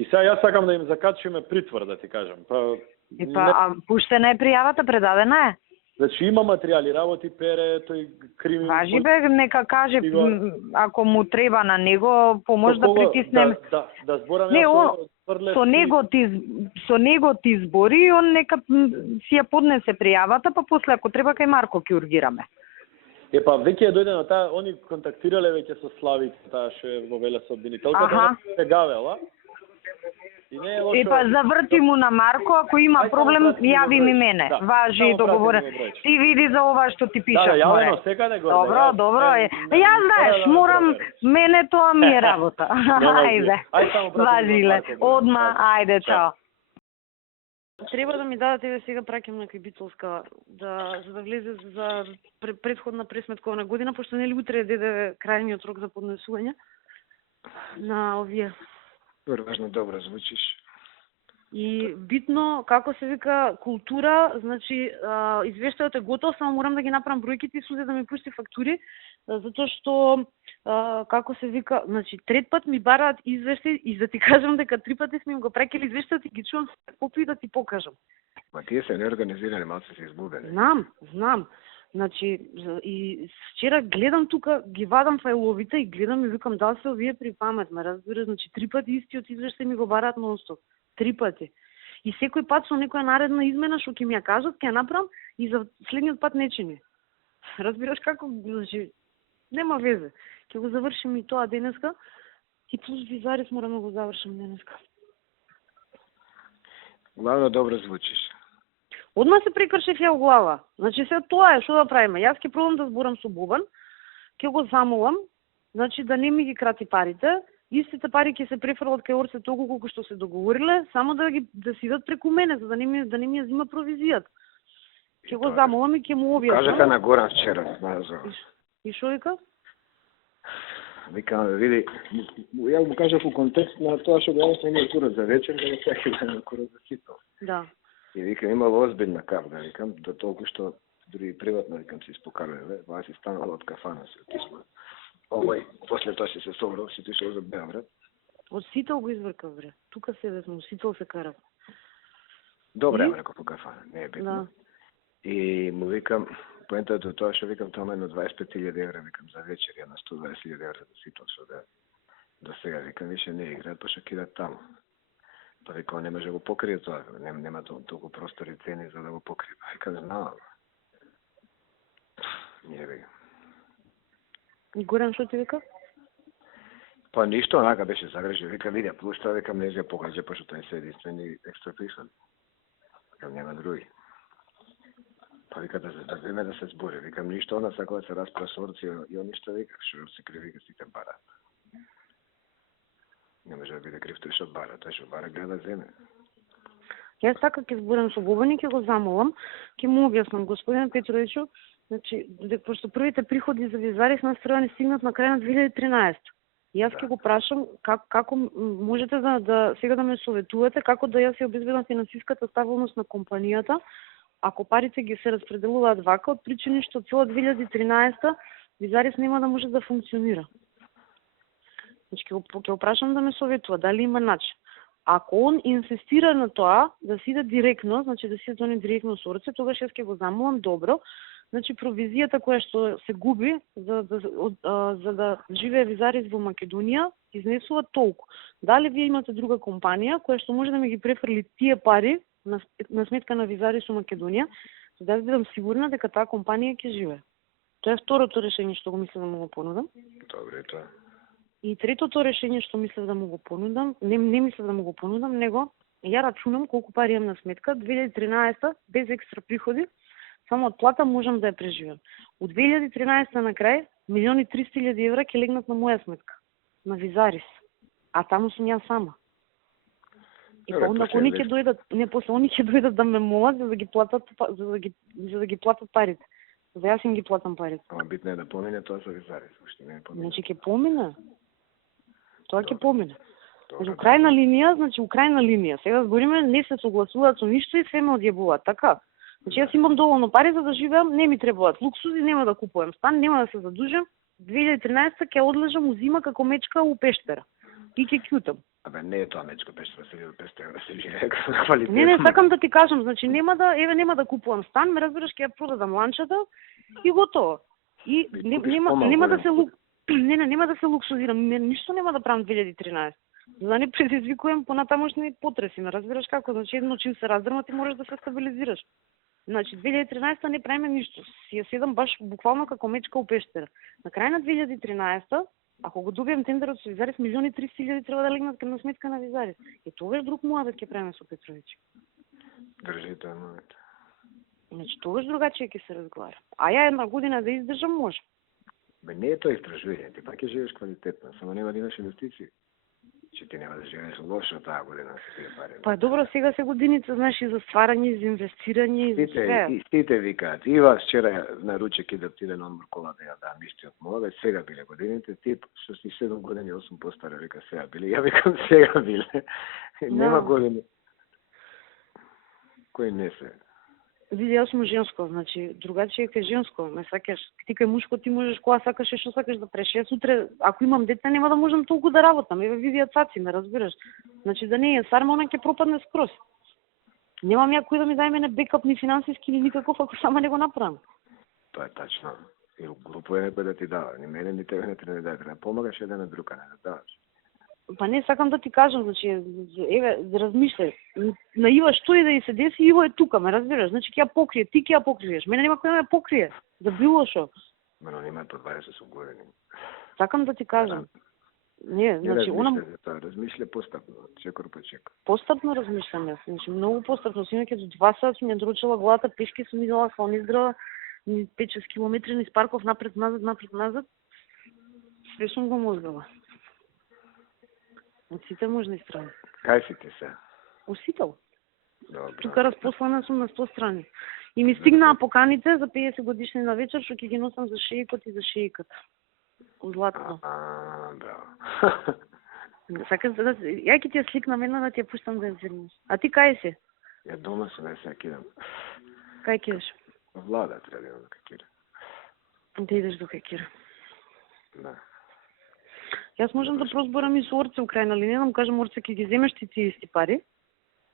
И сега јас сакам да им закачиме притвор, да ти кажам. Пуштена е пријавата, предадена е? Значи има материјали, работи пере, тој кримин... Важи бе, нека каже, ако му треба на него, помош да притиснем... Да зборам не, со него ти збори, он нека си ја поднесе пријавата, па после ако треба кај Марко ќе ургираме. Веќе е дојдено таа, они контактирале веќе со Славица, таа што е во веле со обвинителката, се гавела. Заврти му на Марко, ако има проблем, јави ми мене. Важи договорен. Ти види за ова што ти пишат. Јавено секаде го. Добро е. Јас знаеш, морам, мене тоа ми е работа. Ајде. Важиле. Одма, ајде, чао. Треба да ми дадете сега праќам на Кајбитолска за да влезе за претходна пресметковна година, пошто нели утре деде крајниот рок за поднесување на овие. Важно, добро звучиш. И битно, како се вика, култура, значи, извештајот е готов, само морам да ги направам бројките и сузе да ми пушти фактури, затоа што, како се вика, значи, трет пат ми бараат извештај и да ти кажам дека 3 пати сме им го прекели извештајот и ги чувам попи да ти покажам. Ма тие се неорганизирани, малце се избудени. Знам. Значи, и вчера гледам тука, ги вадам фајловите и гледам и викам дали се овие при памет, ме разбира, значи 3 пати истиот извештај ми го бараат нонстоп. 3 пати. И секој пат со некоја наредна измена што ќе ми ја кажат, ќе ја направам и за следниот пат нечини. Разбираш како, значи, нема везе. Ќе го завршим и тоа денеска и плюс визарис морам да го завршам денеска. Главно добро звучиш. Одма се прекршив ја у глава. Значи се тоа е, што да правиме? Јас ќе пробам да зборам со Бобан, ќе го замолам, значи да не ми ги крати парите, истите пари ќе се префрлат кај Орце толку колку што се договориле, само да си идат преку мене, за да не ми ја зима провизијата. Ќе го замолам и ќе му објаснам. Кажаха на Горан вчера, знаеш. И што вика? Вика, види, ја му кажав у контекст на тоа што го јавам имал курат за вечер, да не сакам да имам курат за ситно. Да. И викам, имало озбилна кавга, викам, до толку што дури приватно, викам, си испокалиле, ова си станала од кафана, си отишла. Овој, после тоа си се собрал, си отишла за Београд. Од Сител го извркав, бре. Тука се сме, Сител се карав. Добре, реков по кафана, не е битно. Да. И му викам, поентата до тоа што викам, тоа едно 25.000 евра, викам, за вечер, на 120.000 евра за Сител, што да до сега, викам, више не играат, па што кидат таму. Па викам, не може да го покрие тоа, нема толку простори цени за да го покрие. Викам, знам. Не викам. И Горан што ти вика? Па ништо, онака беше загрежи, вика, видя, плюс тоа, викам, не се покаже, па што тој се единствени екстра приход. Викам, нема други. Па вика, да време да се збори, викам, ништо, она сакува да се распра со Орци, и он ништо вика, што се криви, вика, сите барат. Не може да биде крив тој што бара, тој што бара гледа земе. Јас така ќе зборам со Бобан и ќе го замолам, ќе му објаснам, господин Петровичу, значи, пошто првите приходи за визарис на страна не стигнат на крај на 2013. Јас ќе го прашам како можете да сега да ме советувате како да јас ја обезбедам финансиската стабилност на компанијата, ако парите ги се распределуваат вака од причини што цела 2013 визарис нема да може да функционира. Значи ќе прашам да ме советува дали има начин. Ако он инсистира на тоа да си иде директно, значи да си иде директно со Орце, тогаш јас ќе го замолам добро. Значи провизијата која што се губи за да живее визарис во Македонија изнесува толку. Дали вие имате друга компанија која што може да ми ги префрли тие пари на сметка на визарис во Македонија, за да бидам сигурна дека таа компанија ќе живее. Тоа е второто решение што го мислам да му го понудам. Добре, тоа. И третото решение што мислев да му го понудам, не мислев да му го понудам, него ја рачунам колку пари имам на сметка, 2013 без екстра приходи, само од плата можам да ја преживеам. Од 2013 на крај, 1.300.000 евра ќе легнат на моја сметка, на визарис. А таму сум ја сама. И па onda они ќе дојдат, после они ќе дојдат да ме молат за да ги платат парите. За јас им ги платам парите. Ама битно е да помине тоа со визарис, уште не е помине. Значи ќе помине. Тоа ќе помине. Значи украјна линија, сега збориме, не се согласуваат со ништо и се ме одјебуваат, така? Значи јас имам доволно пари за да живеам, не ми требаат луксузи, нема да купувам стан, нема да се задужам. 2013 ќе одлежам у зима како мечка у пештера. И ќе кјутам. Абе, не е тоа мечко пештера, 1500 евра се живее квалитетно. Не, сакам да ти кажам, значи нема да купувам стан, ме разбираш, ќе ја продадам ланчата и готово. И нема да се нема да се луксузирам, ништо нема да правам 2013. За да не предизвикувам понатамошни потреси, ме разбираш како, значи едно чим се раздрма ти можеш да се стабилизираш. Значи 2013 не правиме ништо, си ја седам баш буквално како мечка у пештера. На крај на 2013 ако го добием тендерот со Визарис, 1.300.000 треба да легнат кај сметка на Визарис. И тогаш друг муабет ќе правиме со Петровиќ. Држите момент. Значи тогаш другачие ќе се разговара. А ја една година да издржам може. Бе, не е тоа истражување, ти пак ќе живееш квалитетно, само нема да имаш инвестиции. Че ти нема да живееш лошо таа година со тие пари. Па добро, сега се годиница, знаеш, и за стварање, и за инвестирање, и за све. И сите викаат, и вас вчера на ручек да отиде на одмор кола да ја дам истиот молбе, сега биле годините, тип со 7 години 8 постаре, вика сега биле, ја викам сега биле. Нема години. Кој не се? Види, јас сум женско, значи другачие кај женско, ме сакаш, ти кај мушко ти можеш кога сакаш и што сакаш да преш. Јас утре, ако имам дете, нема да можам толку да работам. Еве види цаци, ме разбираш. Значи да не е сарма, она ќе пропадне скроз. Немам ја кој да ми даде мене бекап ни финансиски ни никаков ако сама не го направам. Тоа е тачно. И глупо е некој да ти дава, ни мене ни тебе не треба да даде, помагаш еден на друг, не да даваш. Па не, сакам да ти кажам, значи, еве, размислај, на Ива што и да и се деси, Иво е тука, ме разбираш, значи ќе ја покрие, ти ќе ја покриеш, мене нема кој да ме покрие, за било шо. Мене нема по 20 години. Сакам да ти кажам. Не, значи, размишля постапно, чекор по чекор. Постапно размишлям, значи, многу постапно, синоќа до 2 сата сум ја дручила главата, пешки сум идела као низдрава, 5-6 километри низ парков, напред-назад, све сум го мозгала. Од сите можни страни. Кај си ти се? Усител. Добре. Тука разпослана сум на 100 страни. И ми стигнаа поканите за 50 годишни на вечер, што ќе ги носам за шеикот и за шеиката. Златно. Браво. Сакаш да... Ја ќе ти ја сликнам една да ти ја пуштам да ја зирнеш. А ти кај си? Ја дома се не се кидам. Кај кидаш? Влада треба да идам до Кекира. Да идеш до Кекира. Да. Јас можам да прозборам и со Орце у крајна линија, да му кажам Орце ќе ги земеш ти исти пари.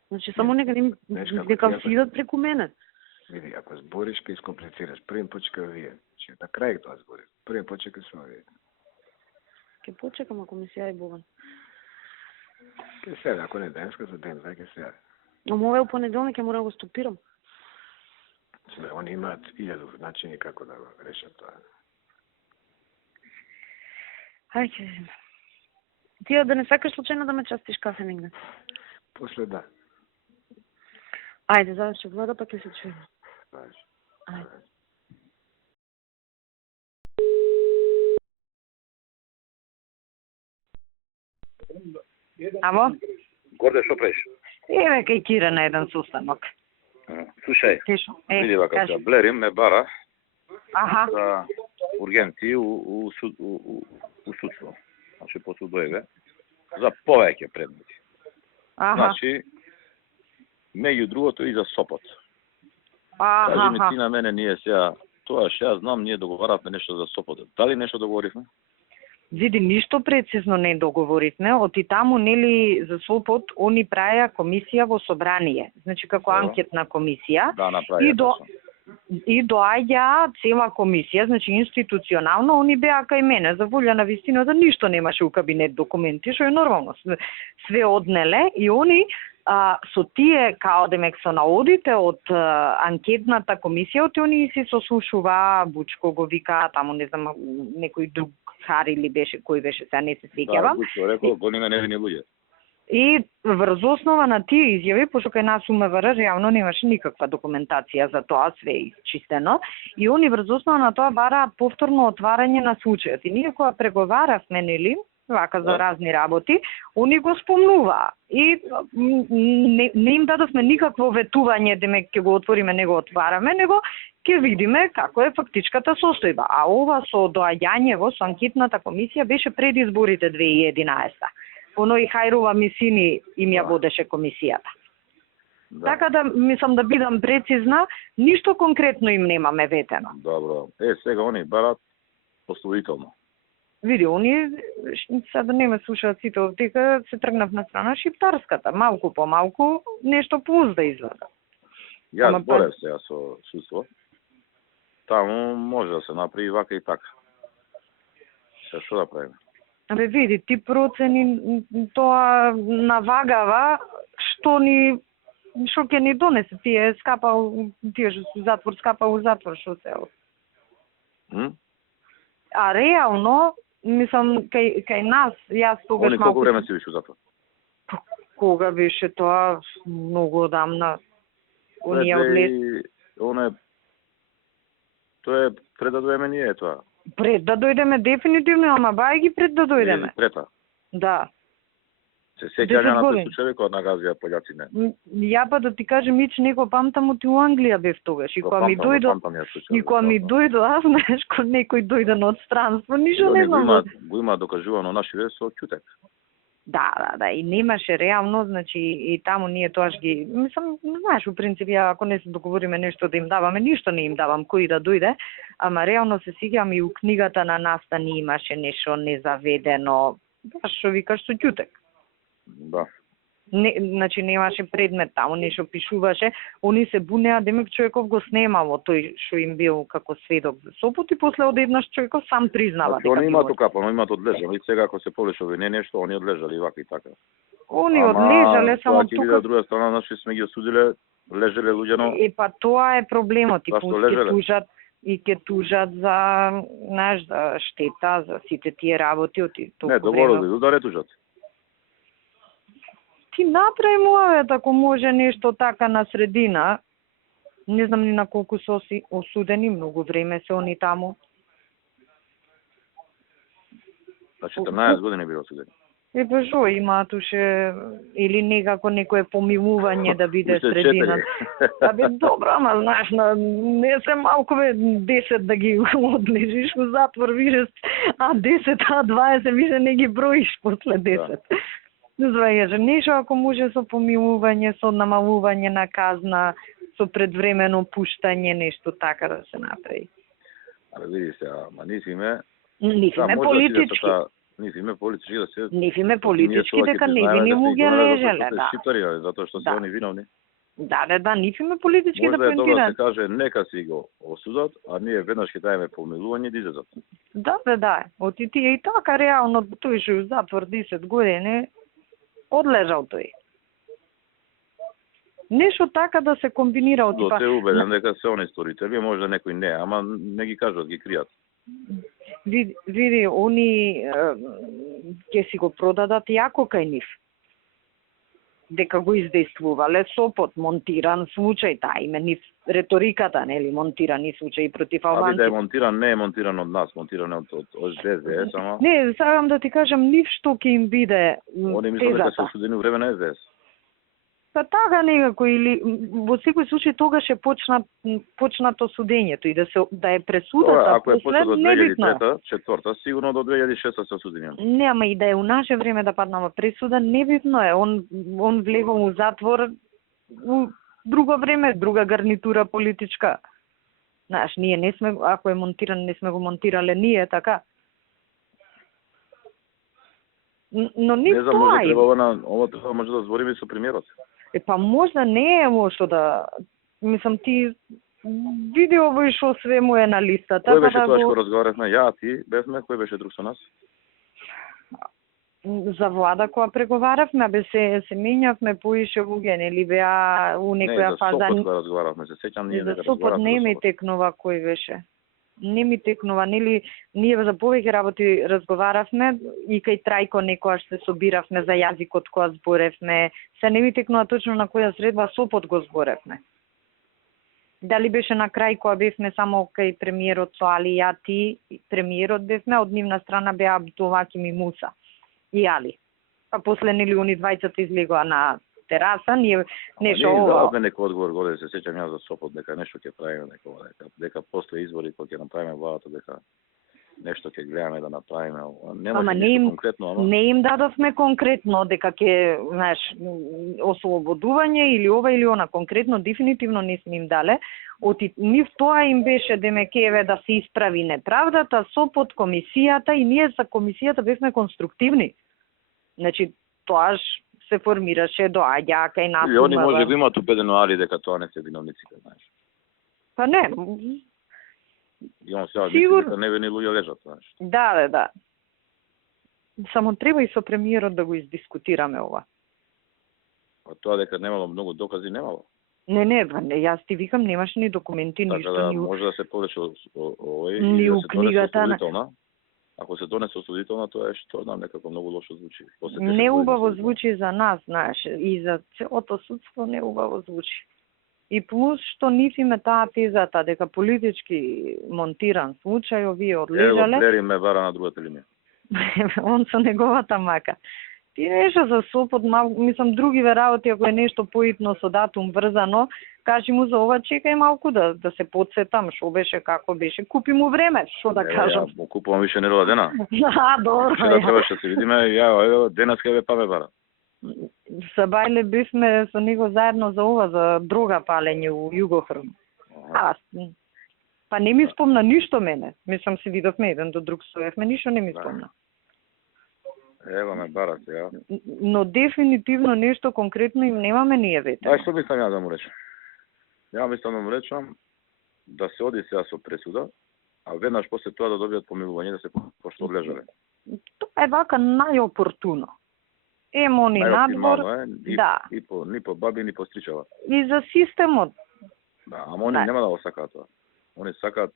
Значи само нека си идат преку мене. Види, ако збориш ке искомплицираш, првим почека вие. Че на крај тоа збори. Првим почека со вие. Ке почекам ако ми се јави Боган. Ке се, ако не денеска за ден, ке се јави. Но ова е у понеделник, ќе мора да го стопирам. Они имаат 1000 начини како да го решат тоа. Ајде ќе видиме. Ти да не сакаш случајно да ме частиш кафе негде? После да. Ајде, заврши влада, па ќе се чуеме. Ајде. Амо? Горде, што преш? Еве кај Кира на еден состанок. Слушај, види вака се Блерим ме бара за ургенти у судство. Значи по судоеве за повеќе предмети. Значи меѓу другото и за Сопот. Кажи ми ти на мене, ние сега тоа што ја знам, ние договаравме нешто за Сопот. Дали нешто договоривме? Види, ништо прецизно не договоривме, оти таму, нели, за Сопот, они праја комисија во собрание, значи како анкетна комисија. Да, направија. И доаѓа цела комисија, значи институционално, они беа кај мене, за волја на вистината, ништо немаше у кабинет документи, што е нормално, све однеле, и они со тие, као демек со наодите од анкетната комисија, они си сослушува, Бучко го вика, таму не знам, некој друг Хари ли беше, кој беше, сега не се сеќавам. Да, Бучко рекол, голиме невини луѓе. И врз основа на тие изјави, пошто кај нас МВР реално немаше никаква документација за тоа, све е исчистено, и они врз основа на тоа бараат повторно отварање на случајот. И ние кога преговаравме, нели, вака за разни работи, они го спомнуваа. И не им дадовме никакво ветување, демек ќе го отвориме, не го отвараме, него ќе видиме како е фактичката состојба. А ова со доаѓањево со анкетната комисија беше пред изборите 2011. Оно и Хајрова Мисини им ја водеше комисијата. Да. Така да, мислам да бидам прецизна, ништо конкретно им немаме ветено. Добро. Сега они барат постојително. Види, оние сега не ме слушаат сите овдека, се тргнав на страна шиптарската, малку по малку нешто плюс да изгледа. Јас зборев сега со судство. Таму може да се направи вака и така. Се што да правиме? Абе види, ти процени тоа навагава што ќе ни донесе, тие скапал, тие што се затвор, скапал у затвор, што се А реално, мислам, кај нас, јас тогаш малку... колку време си више затвор? Кога беше тоа? Многу одамна. Оние одлез... Тоа е пред да дојдеме ние тоа. Пред да дојдеме дефинитивно, ама бајги пред да дојдеме. Прета. Да. Се сеќаваме на тој случај кога нагазија пољаци не. Ја па да ти кажем, ич него памтам оти у Англија бев тогаш и кога ми дојдо, аз знаеш, кога некој дојде од странство, ништо не знам. Го има докажувано наши вест со ќутек. Да, и немаше реално, значи и таму ние тоаш ги, мислам, знаеш, у принцип ја ако не се договориме нешто да им даваме, ништо не им давам кој да дојде, ама реално се сеќавам и у книгата на Настани имаше нешто незаведено, баш што викаш со ќутек. Да. Значи немаше предмет таму, нешто пишуваше, они се бунеа, демек човеков го снемало тој што им бил како сведок за Сопот и после одеднаш човеков сам признава дека они имаат окапано, имаат одлежали, сега ако се повлече не нешто, они одлежали вака и така. Они одлежале само тука. Ама тоа друга страна, наши сме ги осудиле, лежеле луѓено. Па тоа е проблемот, и ќе тужат за, знаеш, за штета, за сите тие работи од толку време. Не, добро, да не тужат. Ти направи муавет ако може нешто така на средина. Не знам ни на колку се осудени, многу време се они таму. За 14 години били осудени. Па шо имаат уште или некако некое помилување да биде средина. Абе добро, ама знаеш, не се малку 10 да ги одлежиш у затвор, више, а 10, а 20 више не ги броиш после 10. Да. Звајаш, нешто ако може со помилување, со намалување на казна, со предвремено пуштање, нешто така да се направи. Але види се, ама нисиме политички. Нисиме политички да се... Нисиме политички дека не ви му ги лежеле, да. Шиптари, затоа што се они виновни. Да, нисиме политички да поентират. Може да се каже, нека си го осудат, а ние веднаш ќе дајме помилување да излезат. Да. Оти тие и така реално тој што у затвор 10 години одлежал тој. Нешто така да се комбинира од типа. Се убеден дека се они сторители, може некој не, ама не ги кажат, ги кријат. Види, они ќе си го продадат јако кај нив. Дека го издействувале Сопот, монтиран случај, таа име нив реториката, нели, монтирани случаи против албанци. Да е монтиран, не е монтиран од нас, монтиран од СДС, ама... Не, сакам да ти кажам, нив што ќе им биде тезата. Они мислам дека се осудени у време на СДС. Па така некако, или во секој случај тогаш е почнато судењето и да е пресудата после небитно. Ако е почнато од 2003-2004, сигурно до 2006 се осудени. Не, ама и да е у наше време да паднала пресуда, небитно е. Он влегол у затвор у друго време, друга гарнитура политичка. Знаеш, ние не сме, ако е монтиран, не сме го монтирале ние, така. Но не знам, може треба ова може да збориме со премиерот. Па можда не е мошто да... Мислам, ти види овој шо све му е на листата. Кој беше тоа што разговаравме? Ја, ти, бевме, кој беше друг со нас? За влада која преговаравме, се менјавме поише луѓе, нели беа у некоја фаза... Не, за Сопот која разговаравме, се сеќам ние дека разговаравме. За Сопот не ми текнува кој беше. Не ми текнува, нели, ние за повеќе работи разговаравме и кај Трајко некојаш се собиравме за јазикот која зборевме, се не ми текнува точно на која средба Сопот го зборевме. Дали беше на крај која бевме само кај премиерот со Али, ја, ти, премиерот бевме, од нивна страна беа Абдулваким и Муса и Али. Па после нели они двајцата излегоа на тераса, ние нешто ова. Не, некој одговор годе, се сеќам јас за Сопот, дека нешто ќе правиме, дека после избори кога ќе направиме владата, дека нешто ќе гледаме да направиме. Нема нешто конкретно, ама не им дадовме конкретно дека ќе, знаеш, ослободување или ова или она, конкретно дефинитивно не сме им дале. Нив тоа им беше демекеве да се исправи неправдата со подкомисијата и ние за комисијата бевме конструктивни. Значи, тоаш се формираше доаѓа кај нас. И они може да имаат убедено али дека тоа не се виновниците, знаеш. Па не. И он сега дека невини луѓе лежат, знаеш. Да. Само треба и со премиерот да го издискутираме ова. А тоа дека немало многу докази, немало. Не, јас ти викам, немаш ни документи, ништо. Така да може да се повлече овој и да се книгата на... Ако се донесе осудителна, тоа е што знам, некако многу лошо звучи. Неубаво звучи за нас, знаеш, и за целото судство неубаво звучи. И плюс што нив име таа тезата дека политички монтиран случај, овие одлежале. Блери ме вара на другата линија. Он со неговата мака. Ти нешто за Сопот, мислам, другиве работи, ако е нешто поитно со датум врзано, кажи му за ова, чекај малку да се подсетам, што беше, како беше, купи му време, што да кажам. Ја му купувам више нерова дена. Добро. Вчера требаше да се видиме, денес ке па ме бара. Са Бајле бивме со него заедно за ова, за дрога палење у Југохрм. Па не ми спомна ништо мене. Мислам, се видовме еден до друг, стоевме, ништо не ми спомна. Ева ме барат, ја. Но дефинитивно нешто конкретно им немаме ние вете. Што мислам ја да му речам? Ја мислам да му речам да се оди сега со пресуда, а веднаш после тоа да добијат помилување да се пошто одлежале. Тоа е вака најопортуно. Они надвор, да. Ни по баби, ни по стричава. И за системот. Да, ама они нема да го сакаат тоа. Они сакаат.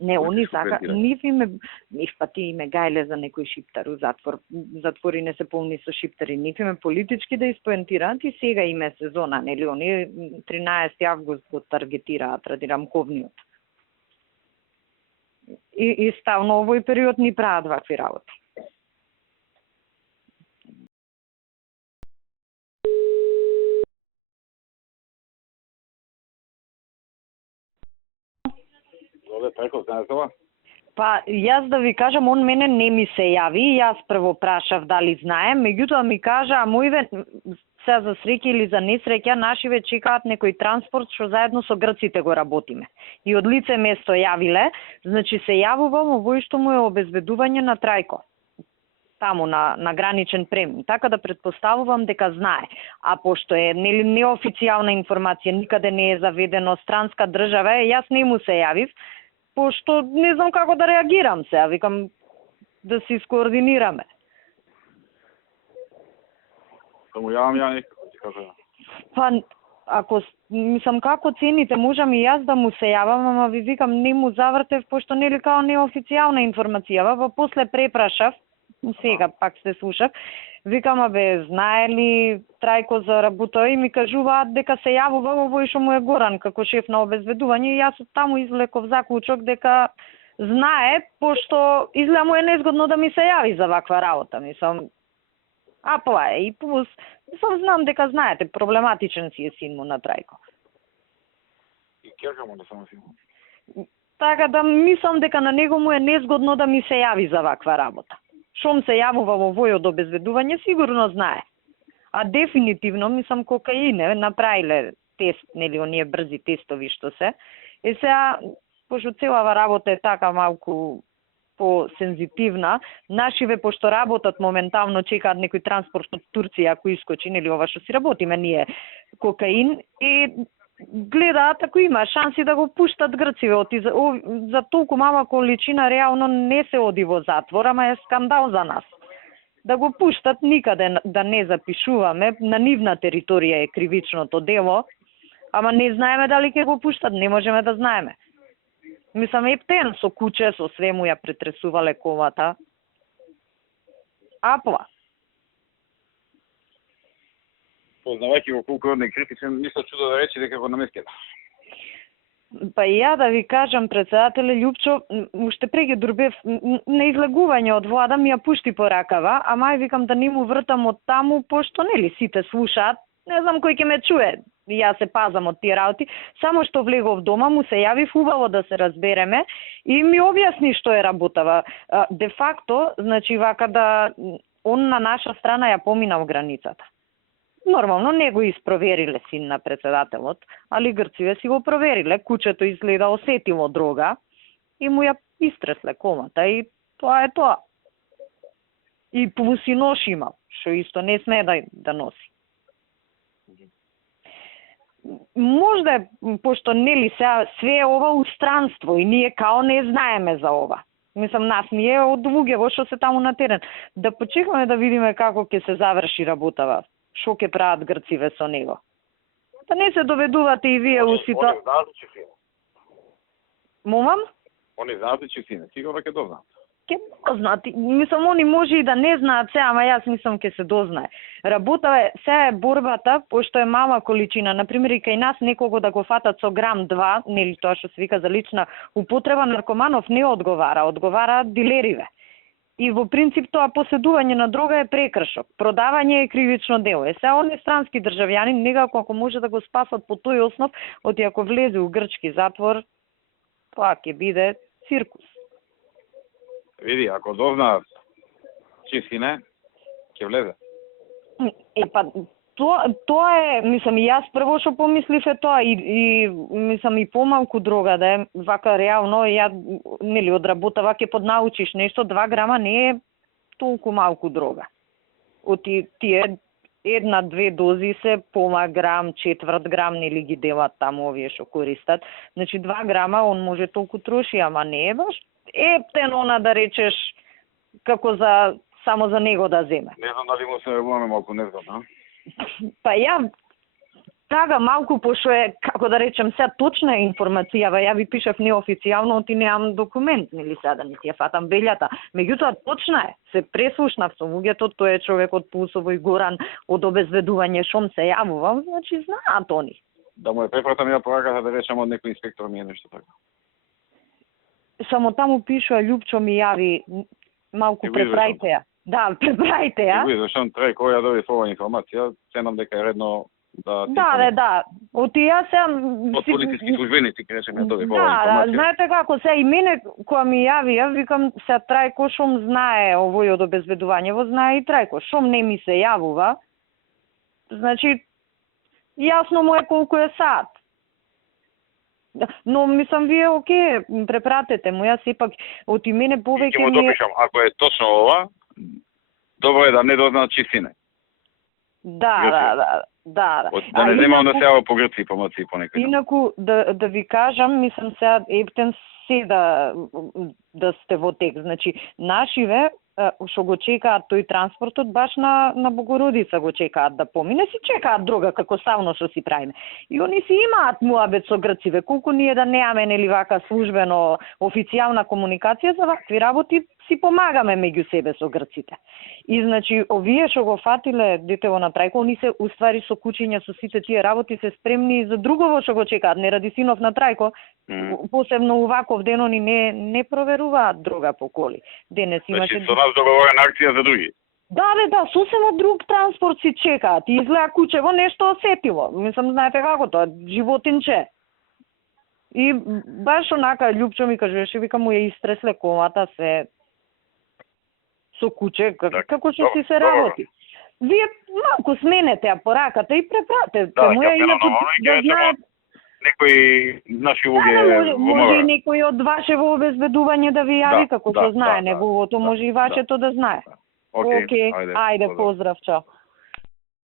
Не, они сакаат. Нив пати име гајле за некој шиптар у затвор. Затвори не се полни со шиптари. Нив име политички да испоентираат и сега име сезона, нели? Они 13 август го таргетираат ради рамковниот. И ставно овој период ни прават вакви работи. Па, јас да ви кажам, он мене не ми се јави, јас прво прашав дали знаем, меѓутоа ми кажа, а мојве се за среќа или за несреќа, нашиве чекаат некој транспорт што заедно со грците го работиме. И од лице место јавиле, значи се јавувам овој што му е обезбедување на Трајко. Таму на граничен премин. Така да претпоставувам дека знае. А пошто е неофицијална информација, никаде не е заведено, странска држава е, јас не му се јавив, пошто не знам како да реагирам сега, викам да се скоординираме. Да му јавам ја некако, ти кажа. Па, ако, мислам, како цените, можам и јас да му се јавам, ама ви викам, не му завртев, пошто нели као неофицијална информација, па после препрашав, сега пак се слушав, викам, знае ли Трајко за работа и ми кажуваат дека се јавува овој што му е Горан како шеф на обезбедување и јас од таму извлеков заклучок дека знае, пошто изгледа му е незгодно да ми се јави за ваква работа, мислам. А тоа е и плюс, мислам, знам дека знаете, проблематичен си е син му на Трајко. И керка му да само син. Така да мислам дека на него му е незгодно да ми се јави за ваква работа. Шом се јавува во вој од обезбедување, сигурно знае. А дефинитивно, мислам, кокаине, направиле тест, нели, оние брзи тестови што се. Е сега, пошто целава работа е така малку по-сензитивна, нашиве, пошто работат моментално, чекаат некој транспорт од Турција, ако искочи, нели, ова што си работиме ние, кокаин, и гледаат ако има шанси да го пуштат грциве, за толку мала количина реално не се оди во затвор, ама е скандал за нас. Да го пуштат, никаде да не запишуваме, на нивна територија е кривичното дело, ама не знаеме дали ќе го пуштат, не можеме да знаеме. Мислам, ептен со куче, со све му ја претресувале колата. Апла. Познавајќи го колку е критичен, мисля чудо да рече дека го наместила. Па и ја да ви кажам, председателе Љупчо, уште преги Дурбев на излегување од влада ми ја пушти по ракава, ама ја викам да не му вртам од таму, пошто нели сите слушаат, не знам кој ќе ме чуе. Јас се пазам од тие работи, само што влегов дома, му се јавив убаво да се разбереме и ми објасни што е работава. Де факто, значи вака да он на наша страна ја поминал границата. Нормално не го испровериле син на председателот, али грциве си го провериле. Кучето изгледа осетило дрога и му ја истресле комата и тоа е тоа. И плюс и нош имал, што исто не сме да носи. Можда, пошто нели све е ова устранство и ние као не знаеме за ова. Мислам, нас ние од луѓево што се таму на терен. Да почекаме да видиме како ќе се заврши работава. Што ќе прават грциве со него. Да не се доведувате и вие у ситуација. Они знаат че сине. Момам? Они знаат че сине. Сигурно ќе дознаат. Ќе дознаат. Мислам, они може и да не знаат се, ама јас мислам ќе се дознае. Работа е, се е борбата, пошто е мала количина. Например, и кај нас некого да го фатат со грам 2, нели тоа што се вика за лична употреба, наркоманов не одговараат дилериве. И во принцип тоа поседување на дрога е прекршок, продавање е кривично дело. Сега оние странски државјани некако ако може да го спасат по тој основ, оти ако влезе у грчки затвор, тоа ќе биде циркус. Види, ако дознаат чистине, ќе влезе. Па тоа е, мислам, и јас прво што помислив е тоа и мислам и помалку дрога да е вака реално ја нели од работа ваќе поднаучиш нешто, 2 грама не е толку малку дрога. Оти тие 1-2 дози се пома грам, четврт грам нели ги делат таму овие што користат. Значи 2 грама он може толку троши, ама не е баш ептен она да речеш како за само за него да земе. Не знам дали му се веруваме малку, не знам, Па ја тага малку, пошто е, како да речем, сега точна информација, ја ви пишав неофицијално, ти немам документ, нели сега да не ти ја фатам белјата. Меѓутоа, точна е, се преслушнав со луѓето, тој е човек од Пулсово и Горан, од обезведување шом се јавувам, значи знаат они. Да му е препратам ја пораката да речем од некој инспектор ми е нешто така. Само таму пишува Љупчо ми јави, малку препрајте ја. Да, препрајте ја. Ти го извршам трај кој ја доби ова информација, ценам дека е редно да... Да. Оти јас сам... Од полициски службеници, ке речем, ја доби ова информација. Да, знаете како, се и мене, која ми јавија, викам, се Трајко шом знае овој од обезведувањево, знае и Трајко. Шом не ми се јавува, значи, јасно му е колку е сат. Но мислам вие оке, препратете му, јас сепак од и мене повеќе ми... Ќе му допишам, ако е точно ова, добро е да не дознаат чистине. Да. Да не земам да се јава по грци, по маци, по некој. Инаку, да ви кажам, мислам сега ептен се да сте во тек. Значи, нашиве, што го чекаат тој транспортот, баш на Богородица го чекаат да помине, си чекаат друга, како савно што си правиме. И они си имаат муабет со грциве, колку ние да неаме, нели вака службено, официјална комуникација за вакви работи, си помагаме меѓу себе со грците. И значи, овие што го фатиле детево на Трајко, они се уствари со кучиња, со сите тие работи, се спремни за другово што го чекаат, не ради синов на Трајко, посебно уваков ден они не проверуваат дрога по коли. Денес имаше... Значи, со нас договорена акција за други. Да, сосема друг транспорт си чекаат и изгледа кучево нешто осетило. Мислам, знаете како тоа, животинче. И баш онака Љупчо ми кажеше, вика му ја истресле комата се со куче, како што си се работи. Вие малку сменете ја пораката и препратете му ја, инаку да знаат... Некои наши луѓе во може и некој од вашево обезведување да ви јави, како што знае неговото, може и вашето да знае. Океј, ајде, поздрав, чао.